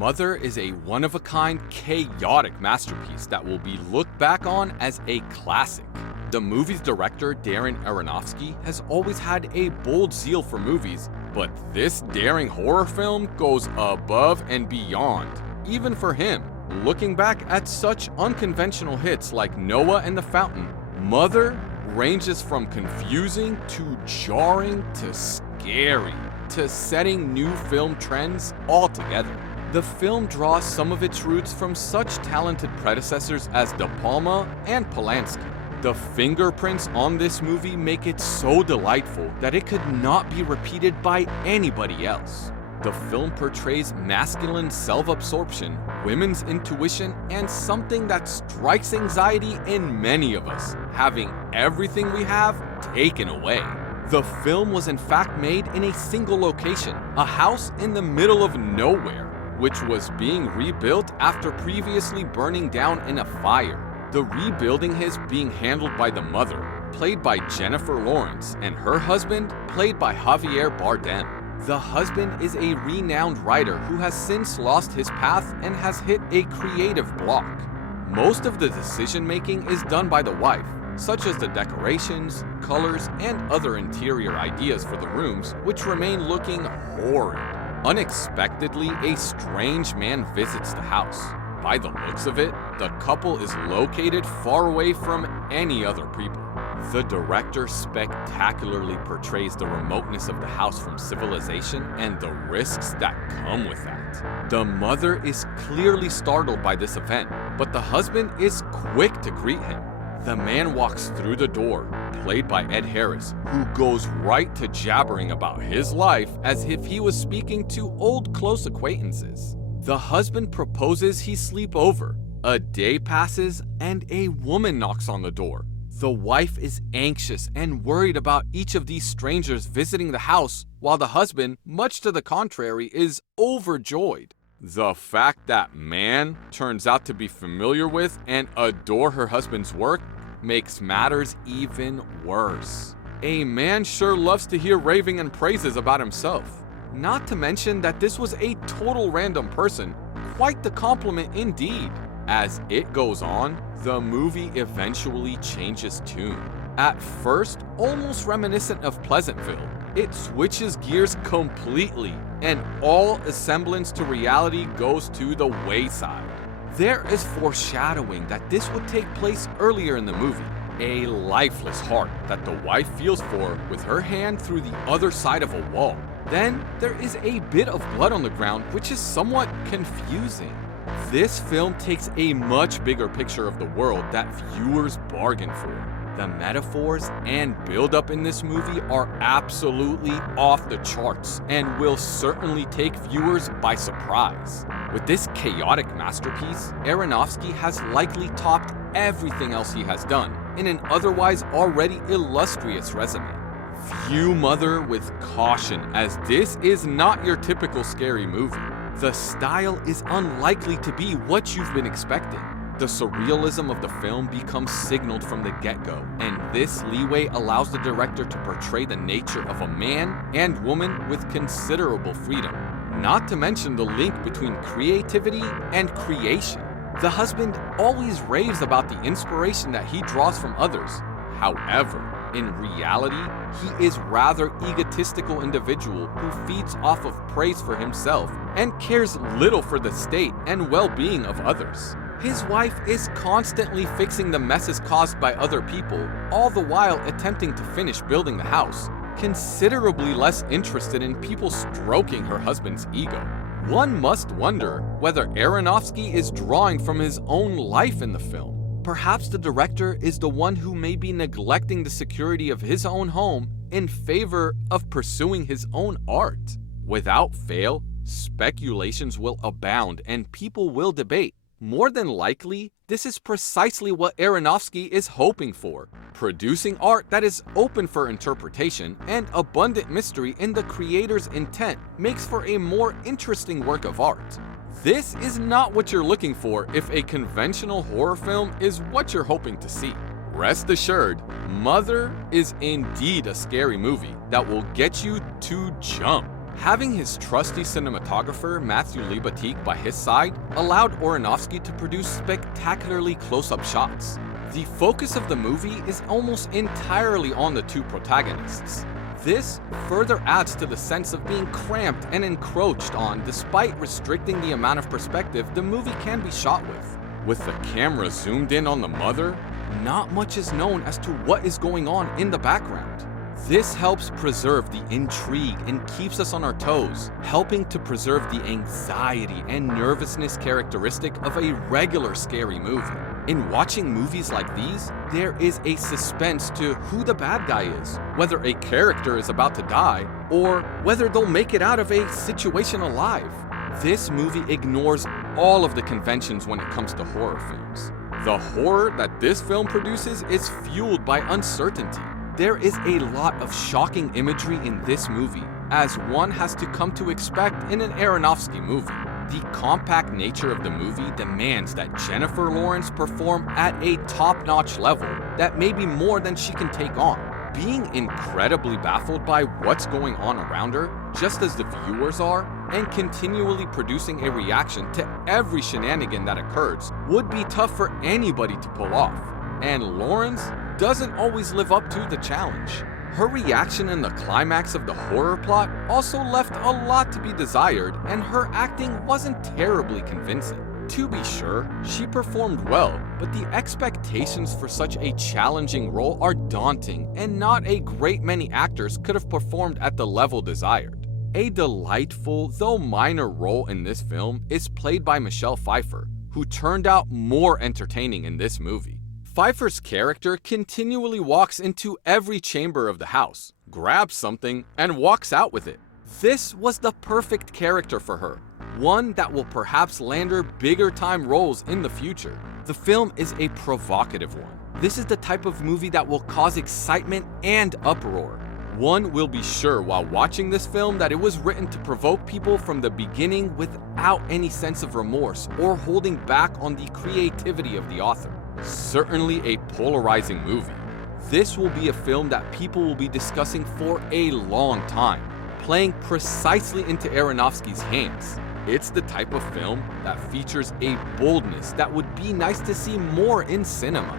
Mother is a one-of-a-kind, chaotic masterpiece that will be looked back on as a classic. The movie's director, Darren Aronofsky, has always had a bold zeal for movies, but this daring horror film goes above and beyond, even for him. Looking back at such unconventional hits like Noah and the Fountain, Mother ranges from confusing to jarring to scary to setting new film trends altogether. The film draws some of its roots from such talented predecessors as De Palma and Polanski. The fingerprints on this movie make it so delightful that it could not be repeated by anybody else. The film portrays masculine self-absorption, women's intuition, and something that strikes anxiety in many of us, having everything we have taken away. The film was in fact made in a single location, a house in the middle of nowhere, which was being rebuilt after previously burning down in a fire. The rebuilding is being handled by the mother, played by Jennifer Lawrence, and her husband, played by Javier Bardem. The husband is a renowned writer who has since lost his path and has hit a creative block. Most of the decision-making is done by the wife, such as the decorations, colors, and other interior ideas for the rooms, which remain looking horrid. Unexpectedly, a strange man visits the house. By the looks of it, the couple is located far away from any other people. The director spectacularly portrays the remoteness of the house from civilization and the risks that come with that. The mother is clearly startled by this event, but the husband is quick to greet him. The man walks through the door, played by Ed Harris, who goes right to jabbering about his life as if he was speaking to old close acquaintances. The husband proposes he sleep over. A day passes and a woman knocks on the door. The wife is anxious and worried about each of these strangers visiting the house, while the husband, much to the contrary, is overjoyed. The fact that man turns out to be familiar with and adore her husband's work makes matters even worse. A man sure loves to hear raving and praises about himself. Not to mention that this was a total random person, quite the compliment indeed. As it goes on, the movie eventually changes tune. At first, almost reminiscent of Pleasantville, it switches gears completely, and all semblance to reality goes to the wayside. There is foreshadowing that this would take place earlier in the movie, a lifeless heart that the wife feels for with her hand through the other side of a wall. Then there is a bit of blood on the ground, which is somewhat confusing. This film takes a much bigger picture of the world that viewers bargain for. The metaphors and build-up in this movie are absolutely off the charts and will certainly take viewers by surprise. With this chaotic masterpiece, Aronofsky has likely topped everything else he has done in an otherwise already illustrious resume. View Mother with caution, as this is not your typical scary movie. The style is unlikely to be what you've been expecting. The surrealism of the film becomes signaled from the get-go, and this leeway allows the director to portray the nature of a man and woman with considerable freedom. Not to mention the link between creativity and creation. The husband always raves about the inspiration that he draws from others. However, in reality, he is rather egotistical individual who feeds off of praise for himself and cares little for the state and well-being of others. His wife is constantly fixing the messes caused by other people, all the while attempting to finish building the house, considerably less interested in people stroking her husband's ego. One must wonder whether Aronofsky is drawing from his own life in the film. Perhaps the director is the one who may be neglecting the security of his own home in favor of pursuing his own art. Without fail, speculations will abound and people will debate. More than likely, this is precisely what Aronofsky is hoping for. Producing art that is open for interpretation and abundant mystery in the creator's intent makes for a more interesting work of art. This is not what you're looking for if a conventional horror film is what you're hoping to see. Rest assured, Mother is indeed a scary movie that will get you to jump. Having his trusty cinematographer Matthew Libatique by his side allowed Aronofsky to produce spectacularly close-up shots. The focus of the movie is almost entirely on the two protagonists. This further adds to the sense of being cramped and encroached on despite restricting the amount of perspective the movie can be shot with. With the camera zoomed in on the mother, not much is known as to what is going on in the background. This helps preserve the intrigue and keeps us on our toes, helping to preserve the anxiety and nervousness characteristic of a regular scary movie. In watching movies like these, there is a suspense to who the bad guy is, whether a character is about to die, or whether they'll make it out of a situation alive. This movie ignores all of the conventions when it comes to horror films. The horror that this film produces is fueled by uncertainty. There is a lot of shocking imagery in this movie, as one has to come to expect in an Aronofsky movie. The compact nature of the movie demands that Jennifer Lawrence perform at a top-notch level that may be more than she can take on. Being incredibly baffled by what's going on around her, just as the viewers are, and continually producing a reaction to every shenanigan that occurs would be tough for anybody to pull off. And Lawrence doesn't always live up to the challenge. Her reaction in the climax of the horror plot also left a lot to be desired, and her acting wasn't terribly convincing. To be sure, she performed well, but the expectations for such a challenging role are daunting, and not a great many actors could have performed at the level desired. A delightful, though minor role in this film is played by Michelle Pfeiffer, who turned out more entertaining in this movie. Pfeiffer's character continually walks into every chamber of the house, grabs something, and walks out with it. This was the perfect character for her, one that will perhaps land her bigger time roles in the future. The film is a provocative one. This is the type of movie that will cause excitement and uproar. One will be sure while watching this film that it was written to provoke people from the beginning without any sense of remorse or holding back on the creativity of the author. Certainly a polarizing movie. This will be a film that people will be discussing for a long time, playing precisely into Aronofsky's hands. It's the type of film that features a boldness that would be nice to see more in cinema.